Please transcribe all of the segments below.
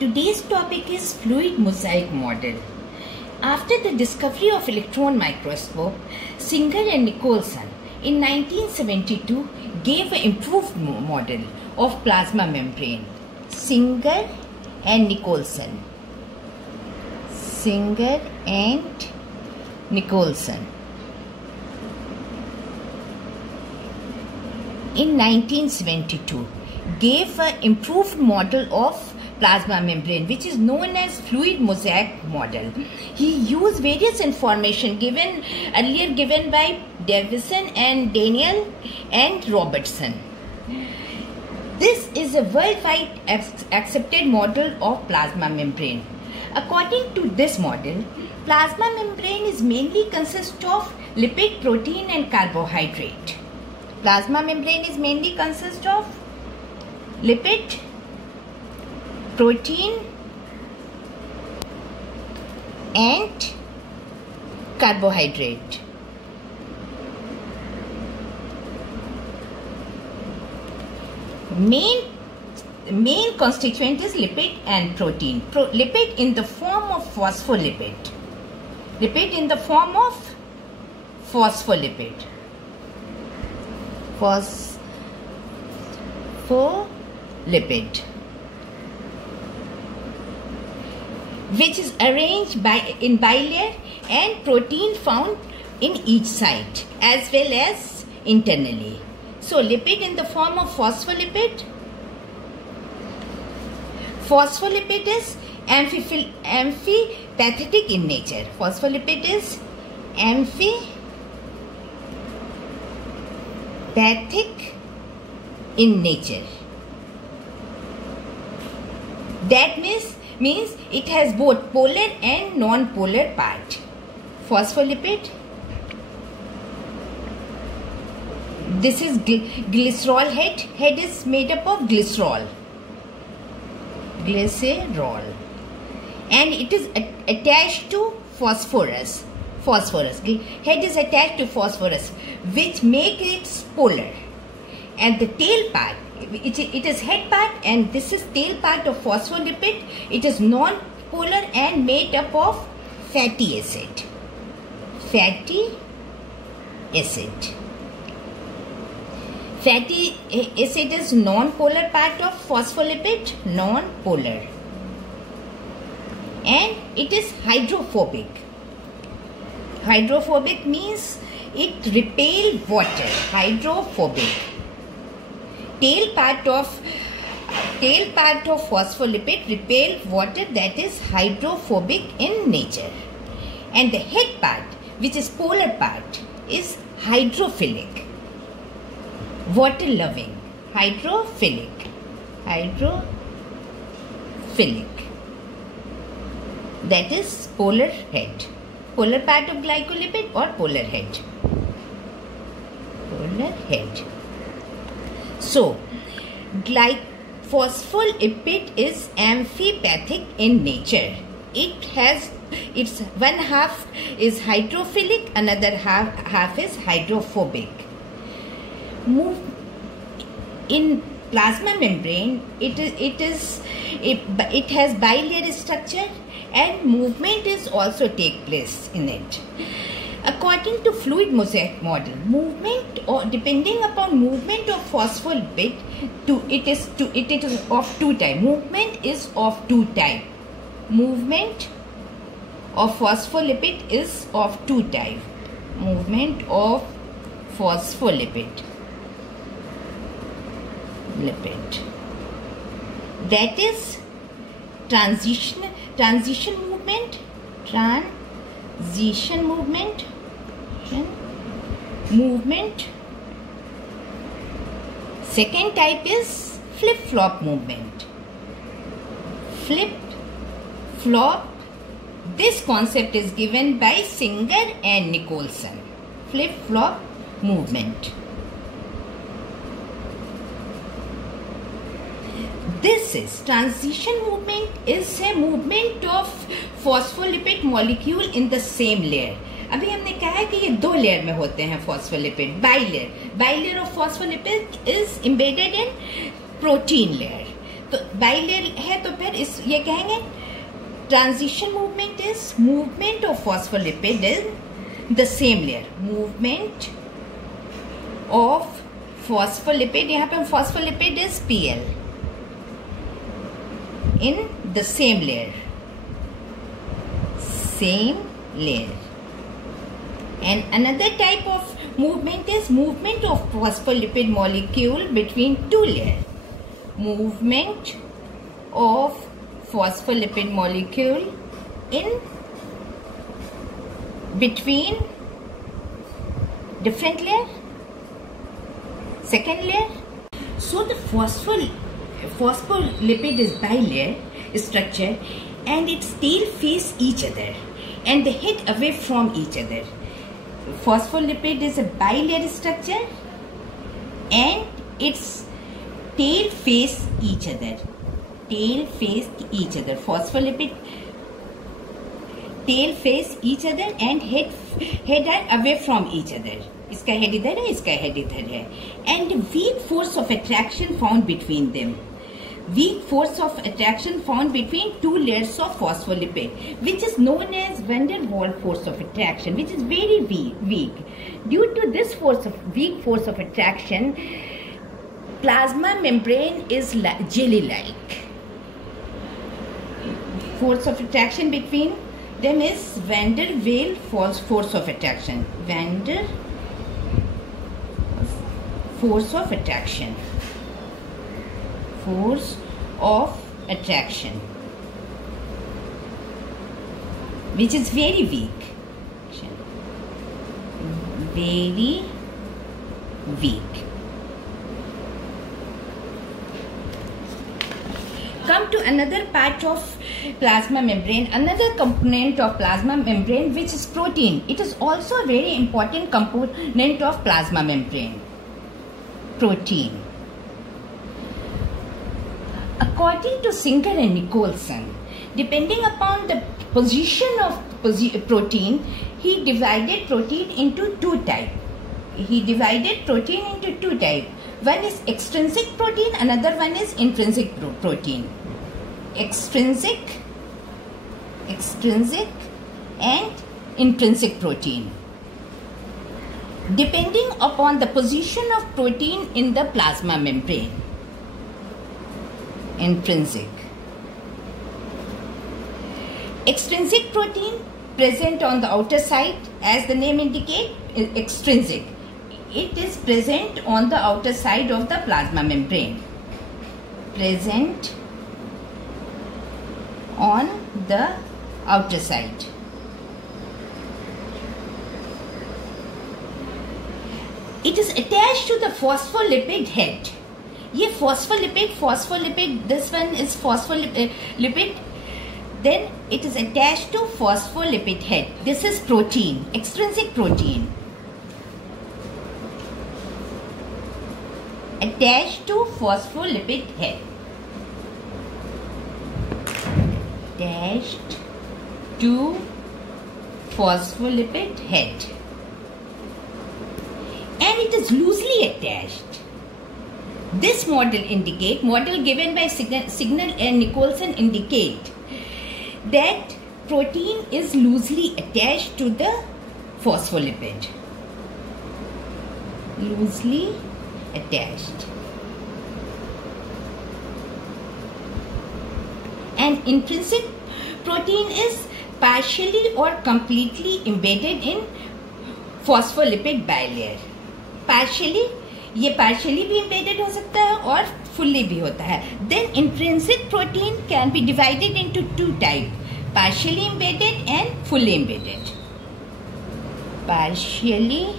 Today's topic is fluid mosaic model. After the discovery of electron microscope, Singer and Nicholson in 1972 gave an improved model of plasma membrane. Singer and Nicholson. Singer and Nicholson. In 1972 gave an improved model of plasma membrane, which is known as fluid mosaic model. He used various information earlier given by Davison and Daniel and Robertson. This is a worldwide accepted model of plasma membrane. According to this model, plasma membrane is mainly consists of lipid, protein and carbohydrate. Plasma membrane is mainly consists of lipid, protein and carbohydrate. Main constituent is lipid and protein. Lipid in the form of phospholipid. Lipid in the form of phospholipid. Phospholipid, which is arranged in bilayer, and protein found in each side as well as internally. So lipid in the form of phospholipid. Phospholipid is amphipathetic in nature. Phospholipid is amphipathetic in nature. That means it has both polar and non-polar part. Phospholipid. This is glycerol head. Head is made up of glycerol. And it is attached to phosphorus. Head is attached to phosphorus, which make it polar. And the tail part, it is head part, and this is tail part of phospholipid. It is non-polar and made up of fatty acid. Fatty acid is non-polar part of phospholipid, non-polar, and it is hydrophobic. Hydrophobic means it repel water. Hydrophobic. Tail part of phospholipid repel water, that is hydrophobic in nature. And the head part, which is polar part, is hydrophilic. Water loving. Hydrophilic. That is polar head. Polar part of glycolipid or polar head. So, phospholipid is amphipathic in nature. Its one half is hydrophilic, another half is hydrophobic. In plasma membrane, it has bilayer structure, and movement is also take place in it. According to fluid mosaic model, movement, or depending upon movement of phospholipid, it is of two types. Movement is of two types. Movement of phospholipid is of two types. Movement of phospholipid. That is transition movement. Second type is flip-flop movement. Flip-flop. This concept is given by Singer and Nicholson. Flip-flop movement. This is transition movement is a movement of phospholipid molecule in the same layer. अभी हमने कहा है कि ये दो layer में होते हैं phospholipid. Bilayer of phospholipid is embedded in protein layer. तो बाइलेयर है तो फिर इस ये कहेंगे transition movement is movement of phospholipid in the same layer. Movement of phospholipid, यहाँ पे phospholipid is PL in the same layer. And another type of movement is movement of phospholipid molecule between two layers. Movement of phospholipid molecule in between different layer, second layer. So the phospholipid is bilayer structure and its tail face each other and they head away from each other. Phospholipid is a bilayer structure and its tail face each other. Phospholipid tail face each other and head are away from each other. इसका head इधर है, इसका head इधर है. And weak force of attraction found between them. Weak force of attraction found between two layers of phospholipid, which is known as van der Waals force of attraction, which is very weak. Due to this weak force of attraction, plasma membrane is jelly-like. Force of attraction between them is van der Waals force of attraction. Van der force of attraction. Force of attraction, which is very weak. Very weak. Come to another part of plasma membrane, another component of plasma membrane, which is protein. It is also a very important component of plasma membrane. Protein. According to Singer and Nicholson, depending upon the position of protein, he divided protein into two types. One is extrinsic protein, another one is intrinsic protein. Extrinsic and intrinsic protein. Depending upon the position of protein in the plasma membrane. Intrinsic. Extrinsic protein present on the outer side, as the name indicates, is extrinsic. It is present on the outer side of the plasma membrane. Present on the outer side. It is attached to the phospholipid head. ये phospholipid, this one is phospholipid. Then it is attached to phospholipid head. This is protein, extrinsic protein. Attached to phospholipid head. Attached to phospholipid head. And it is loosely attached. This model given by Singer and Nicholson indicate that protein is loosely attached to the phospholipid. Loosely attached. And intrinsic protein is partially or completely embedded in phospholipid bilayer. ये partially भी embedded हो सकता है और fully भी होता है. Then intrinsic protein can be divided into two types, partially embedded and fully embedded. Partially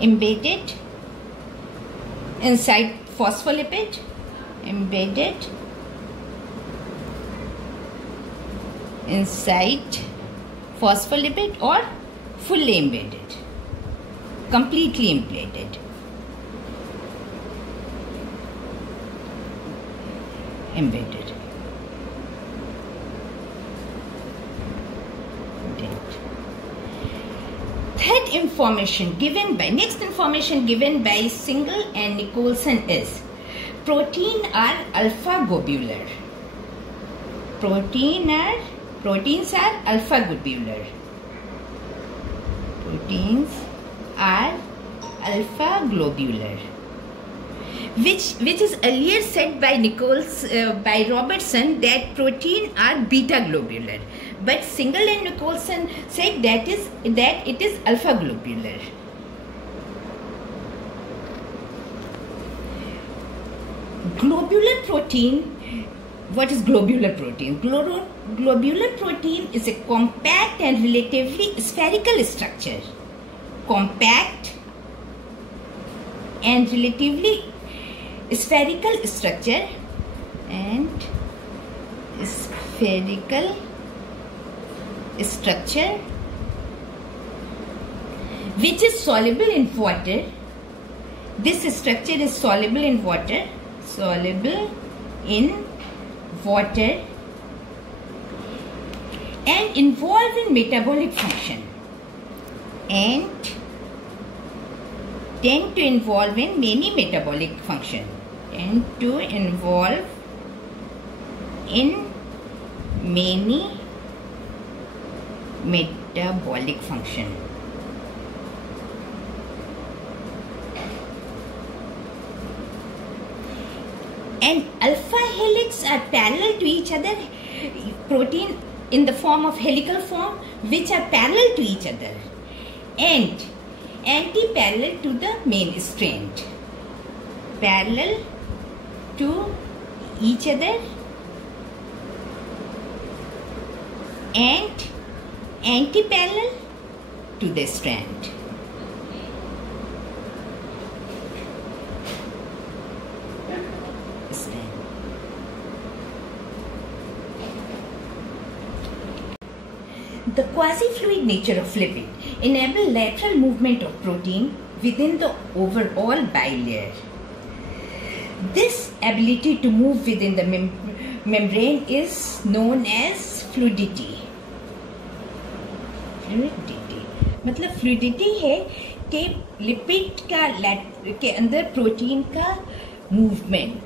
embedded inside phospholipid, embedded inside phospholipid, or fully embedded, completely embedded. Next information given by Singer and Nicholson is protein are alpha globular. Proteins are alpha globular. Proteins are alpha globular, which is earlier said by by Robertson that protein are beta globular, but Single and Nicholson said that it is alpha globular. Globular protein. What is globular protein? Globular protein is a compact and relatively spherical structure. Compact and relatively spherical structure which is soluble in water. This structure is soluble in water and involved in metabolic function and tend to involve in many metabolic function. And alpha helix are parallel to each other, protein in the form of helical form, which are parallel to each other and anti-parallel to the main strand. Parallel to each other and anti-parallel to the strand. The quasi-fluid nature of lipid enable lateral movement of protein within the overall bilayer. This ability to move within the membrane is known as fluidity. मतलब fluidity है कि lipid के अंदर protein का movement,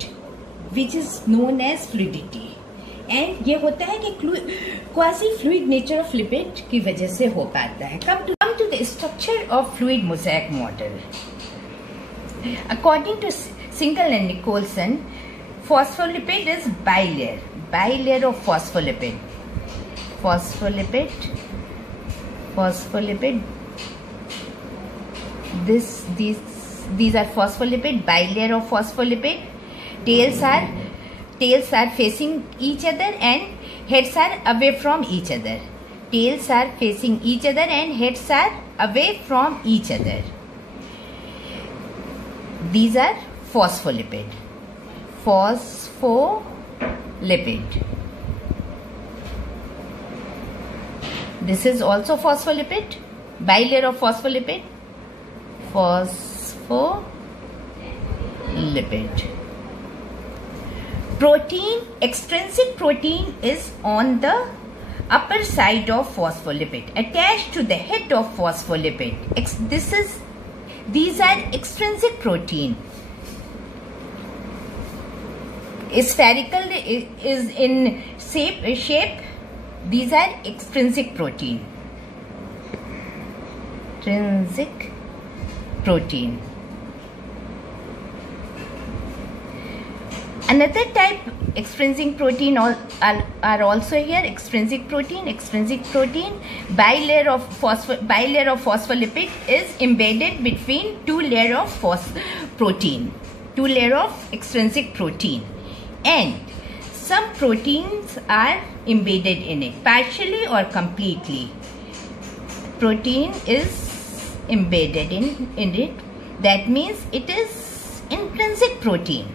which is known as fluidity. And ये होता है कि quasi fluid nature of lipid की वजह से हो पाता है. Come to the structure of fluid mosaic model. According to Singer and Nicolson, phospholipid is bilayer of phospholipid. These are phospholipid, bilayer of phospholipid. Tails are facing each other and heads are away from each other. Tails are facing each other and heads are away from each other. These are phospholipid. This is also phospholipid, bilayer of phospholipid. Protein, extrinsic protein is on the upper side of phospholipid, attached to the head of phospholipid. These are extrinsic protein. Spherical is in shape. These are extrinsic protein. Another type extrinsic protein are also here. Extrinsic protein, bilayer of phospholipid is embedded between two layer of extrinsic protein, and some proteins are embedded in it, partially or completely. Protein is embedded in it. That means it is intrinsic protein.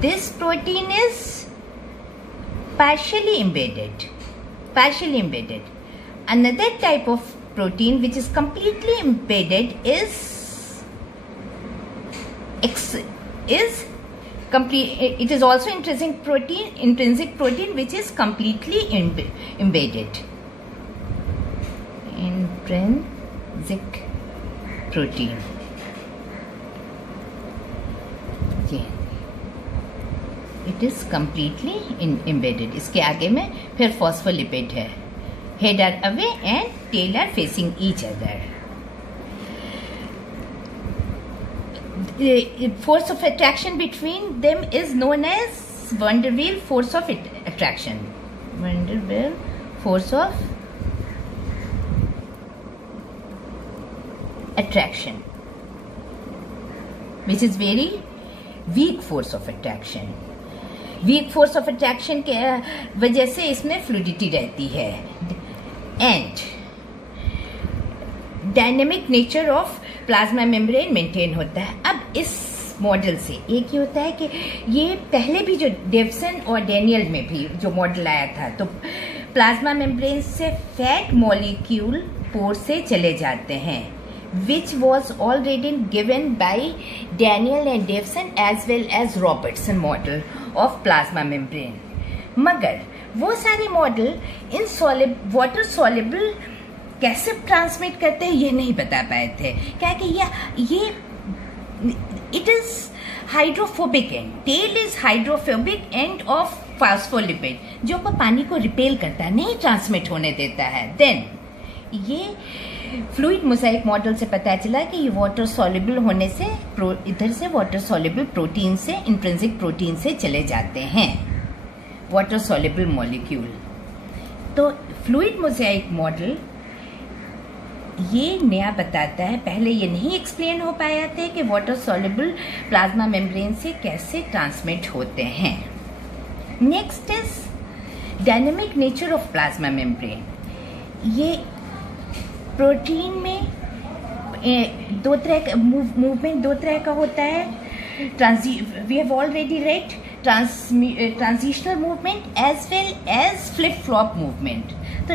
This protein is partially embedded. Another type of protein which is completely embedded is it is also intrinsic protein which is completely embedded. Intrinsic protein. It is completely embedded. इसके आगे में फिर phospholipid है. Head are away and tail are facing each other. The force of attraction between them is known as van der Waals force of attraction. Van der Waals force of attraction, which is very weak force of attraction. Weak force of attraction के वजह से इसमें fluidity रहती है. And dynamic nature of plasma membrane maintain होता है. अब इस मॉडल से एक ही होता है कि ये पहले भी जो डेवसन और डैनियल में भी जो मॉडल आया था, तो प्लाज्मा मेम्ब्रेन से फैट मॉलिक्यूल पोर से चले जाते हैं, which was already given by Daniel and Davison as well as Robertson model of plasma membrane. मगर वो सारे मॉडल इन वाटर सॉल्युबल कैसे ट्रांसमिट करते हैं ये नहीं बता पाए थे. क्या कि ये it is hydrophobic end, tail is hydrophobic end of phospholipid, जो पानी को रिपेल करता है, नहीं ट्रांसमिट होने देता है. देन ये फ्लूइड मोज़ाइक मॉडल से पता चला कि ये वाटर सॉल्युबल होने से इधर से वाटर सॉल्युबल प्रोटीन से इंट्रिंसिक प्रोटीन से चले जाते हैं वाटर सॉल्युबल मॉलिक्यूल. तो फ्लूइड मोज़ाइक मॉडल ये नया बताता है. पहले ये नहीं एक्सप्लेन हो पाया था कि वाटर सॉल्युबल प्लाज्मा मेम्ब्रेन से कैसे ट्रांसमिट होते हैं. Next is dynamic nature of plasma membrane. ये प्रोटीन में दो तरह का मूवमेंट दो तरह का होता है. We have already read translational movement as well as flip flop movement. तो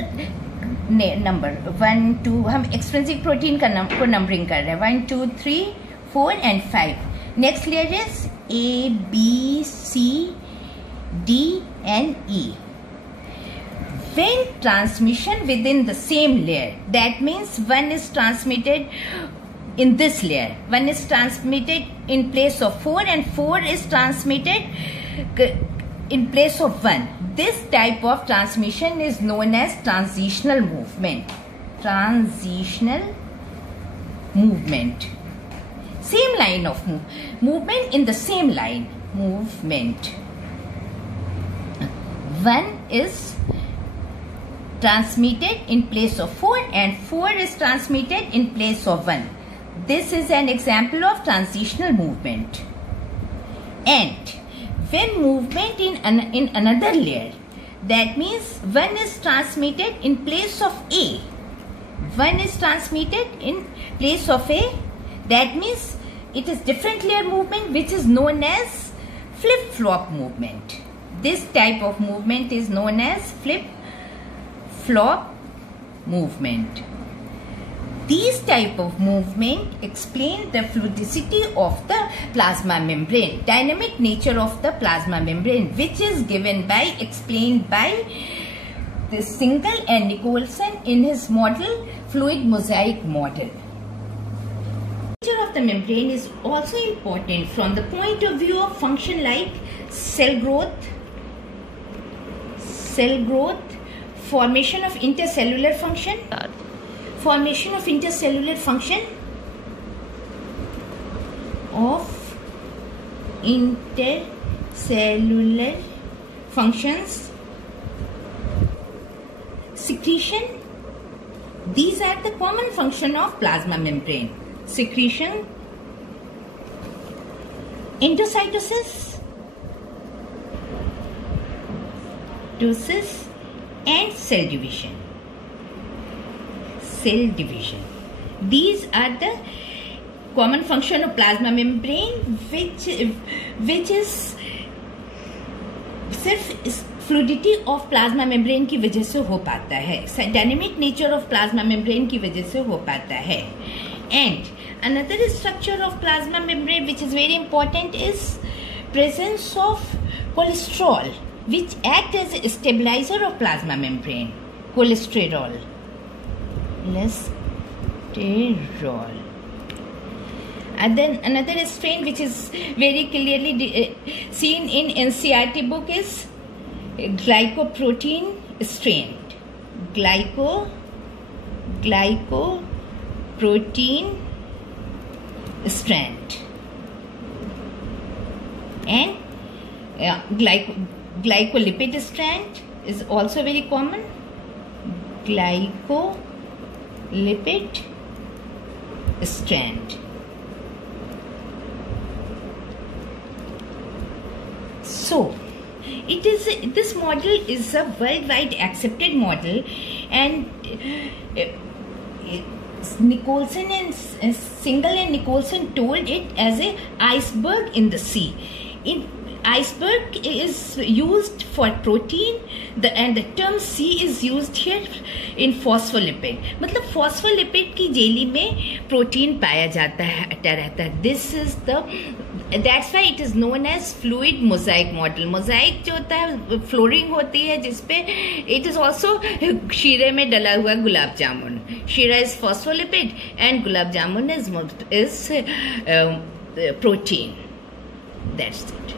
नंबर 1 2 हम एक्सट्रिंसिक प्रोटीन को नंबरिंग कर रहे हैं. 1 2 3 4 and 5. Next layer is A B C D and E. When transmission within the same layer, that means one is transmitted in this layer, one is transmitted in place of 4 and 4 is transmitted in place of 1. This type of transmission is known as transitional movement. Transitional movement. Same line of movement in the same line. Movement. One is transmitted in place of 4 and 4 is transmitted in place of 1. This is an example of transitional movement. And when movement in another layer, that means one is transmitted in place of A. One is transmitted in place of A. That means it is different layer movement which is known as flip-flop movement. This type of movement is known as flip-flop movement. These type of movement explain the fluidicity of the plasma membrane, dynamic nature of the plasma membrane, which is explained by the Singal and Nicholson in his model, fluid mosaic model. The nature of the membrane is also important from the point of view of function like cell growth, formation of intercellular function, secretion. These are the common function of plasma membrane. Secretion, endocytosis, and cell division. These are the common function of plasma membrane, which is सिर्फ fluidity of plasma membrane की वजह से हो पाता है, dynamic nature of plasma membrane की वजह से हो पाता है. And another structure of plasma membrane which is very important is presence of cholesterol which act as a stabilizer of plasma membrane. Cholesterol. And then another strain which is very clearly seen in NCERT book is glycoprotein strain. Glycoprotein strand. And glycolipid strand is also very common. Glycolipid strand. So this model is a worldwide accepted model, and Nicholson and Singal and Nicholson told it as a iceberg in the sea. Iceberg is used for protein, and the term sea is used here in phospholipid. मतलब phospholipid की jelly में protein पाया जाता रहता है. That's why it is known as fluid mosaic model. Mosaic जो होता है फ्लोरिंग होती है जिसपे it is also शीरे में डला हुआ गुलाब जामुन. शीरा is phospholipid and gulab jamun is protein. That's it.